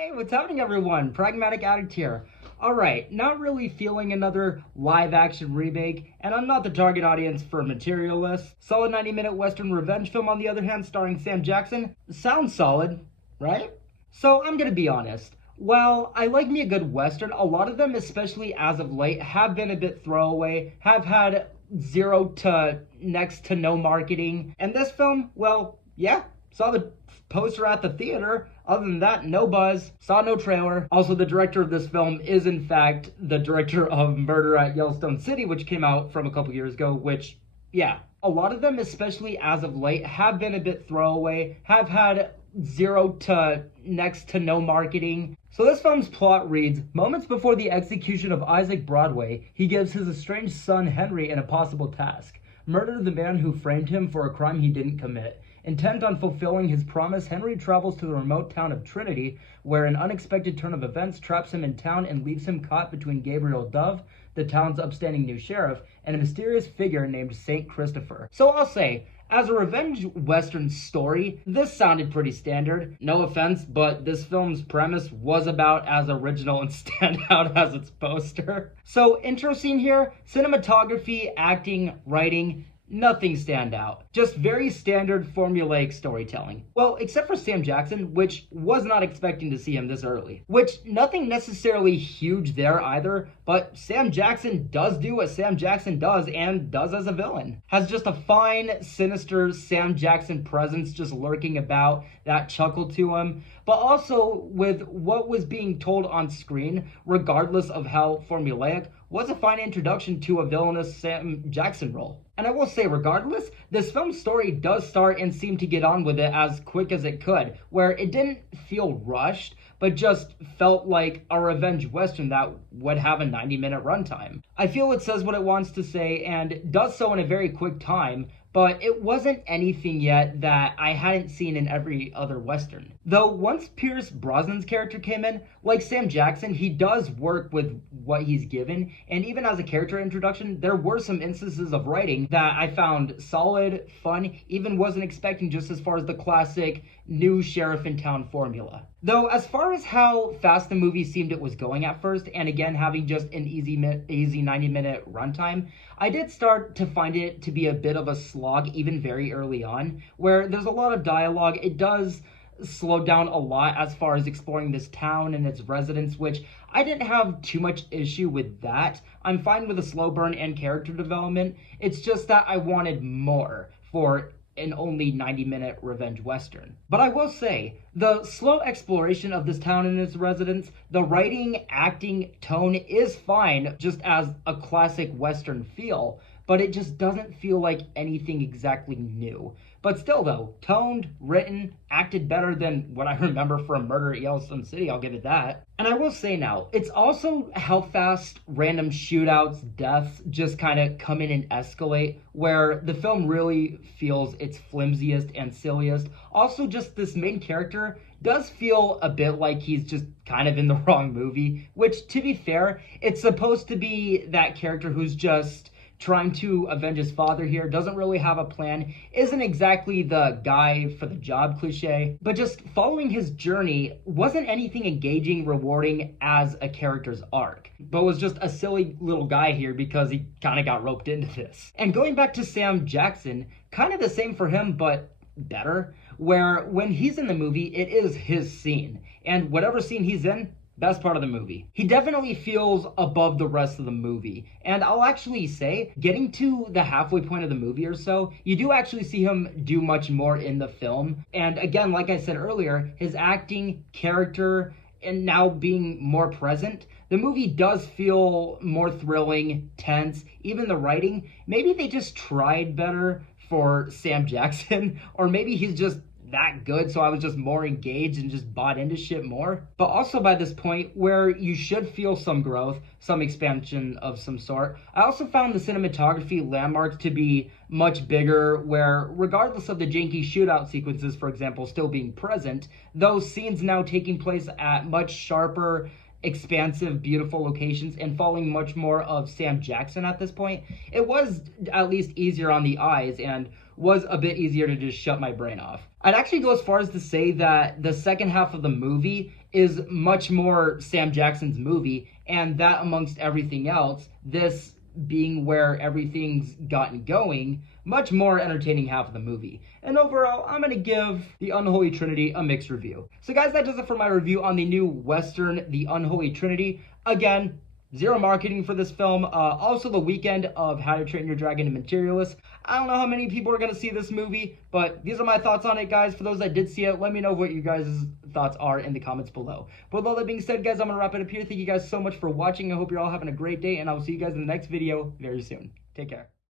Hey, what's happening, everyone? Pragmatic Addict here. Alright, not really feeling another live action remake, and I'm not the target audience for Materialists. Solid 90-minute Western revenge film, on the other hand, starring Sam Jackson. Sounds solid, right? So I'm gonna be honest. While I like me a good Western, a lot of them, especially as of late, have been a bit throwaway, have had zero to next to no marketing. And this film, well, yeah, saw the poster at the theater. Other than that, no buzz, saw no trailer. Also, the director of this film is in fact the director of Murder at Yellowstone City, which came out from a couple years ago, which, yeah. A lot of them, especially as of late, have been a bit throwaway, have had zero to next to no marketing. So this film's plot reads, moments before the execution of Isaac Broadway, he gives his estranged son Henry an impossible task: murder the man who framed him for a crime he didn't commit. Intent on fulfilling his promise, Henry travels to the remote town of Trinity, where an unexpected turn of events traps him in town and leaves him caught between Gabriel Dove, the town's upstanding new sheriff, and a mysterious figure named Saint Christopher. So I'll say, as a revenge Western story, this sounded pretty standard. No offense, but this film's premise was about as original and standout as its poster. So intro scene here, cinematography, acting, writing, nothing stand out. Just very standard formulaic storytelling. Well, except for Sam Jackson, which was not expecting to see him this early. Which, nothing necessarily huge there either, but Sam Jackson does do what Sam Jackson does, and does as a villain. Has just a fine, sinister Sam Jackson presence just lurking about, that chuckle to him, but also with what was being told on screen, regardless of how formulaic, was a fine introduction to a villainous Sam Jackson role. And I will say, regardless, this film's story does start and seem to get on with it as quick as it could, where it didn't feel rushed, but just felt like a revenge Western that would have a 90-minute runtime. I feel it says what it wants to say, and does so in a very quick time, but it wasn't anything yet that I hadn't seen in every other Western. Though once Pierce Brosnan's character came in, like Sam Jackson, he does work with what he's given, and even as a character introduction, there were some instances of writing that I found solid, fun, even wasn't expecting, just as far as the classic new sheriff in town formula. Though as far as how fast the movie seemed it was going at first, and again having just an easy 90-minute runtime, I did start to find it to be a bit of a slog even very early on, where there's a lot of dialogue. It does slow down a lot as far as exploring this town and its residents, which I didn't have too much issue with that. I'm fine with a slow burn and character development. It's just that I wanted more for an only 90-minute revenge Western. But I will say, the slow exploration of this town and its residents, the writing, acting, tone is fine just as a classic Western feel, but it just doesn't feel like anything exactly new. But still though, toned, written, acted better than what I remember from Murder at Yellowstone City, I'll give it that. And I will say now, it's also how fast random shootouts, deaths just kind of come in and escalate, where the film really feels its flimsiest and silliest. Also, just this main character does feel a bit like he's just kind of in the wrong movie, which, to be fair, it's supposed to be that character who's just trying to avenge his father here, doesn't really have a plan, isn't exactly the guy for the job cliche, but just following his journey wasn't anything engaging, rewarding as a character's arc, but was just a silly little guy here because he kind of got roped into this. And going back to Sam Jackson, kind of the same for him, but better, where when he's in the movie, it is his scene, and whatever scene he's in, best part of the movie. He definitely feels above the rest of the movie. And I'll actually say, getting to the halfway point of the movie or so, you do actually see him do much more in the film. And again, like I said earlier, his acting, character, and now being more present, the movie does feel more thrilling, tense, even the writing. Maybe they just tried better for Sam Jackson, or maybe he's just that good, so I was just more engaged and just bought into shit more. But also by this point, where you should feel some growth, some expansion of some sort, I also found the cinematography landmarks to be much bigger, where regardless of the janky shootout sequences, for example, still being present, those scenes now taking place at much sharper, expansive, beautiful locations and following much more of Sam Jackson at this point, it was at least easier on the eyes and was a bit easier to just shut my brain off. I'd actually go as far as to say that the second half of the movie is much more Sam Jackson's movie, and that amongst everything else, this being where everything's gotten going, much more entertaining half of the movie. And overall, I'm going to give The Unholy Trinity a mixed review. So guys, that does it for my review on the new Western, The Unholy Trinity. Again, zero marketing for this film. Also the weekend of How to Train Your Dragon and Materialists. I don't know how many people are going to see this movie, but these are my thoughts on it, guys. For those that did see it, let me know what you guys' thoughts are in the comments below. But with all that being said, guys, I'm going to wrap it up here. Thank you guys so much for watching. I hope you're all having a great day, and I will see you guys in the next video very soon. Take care.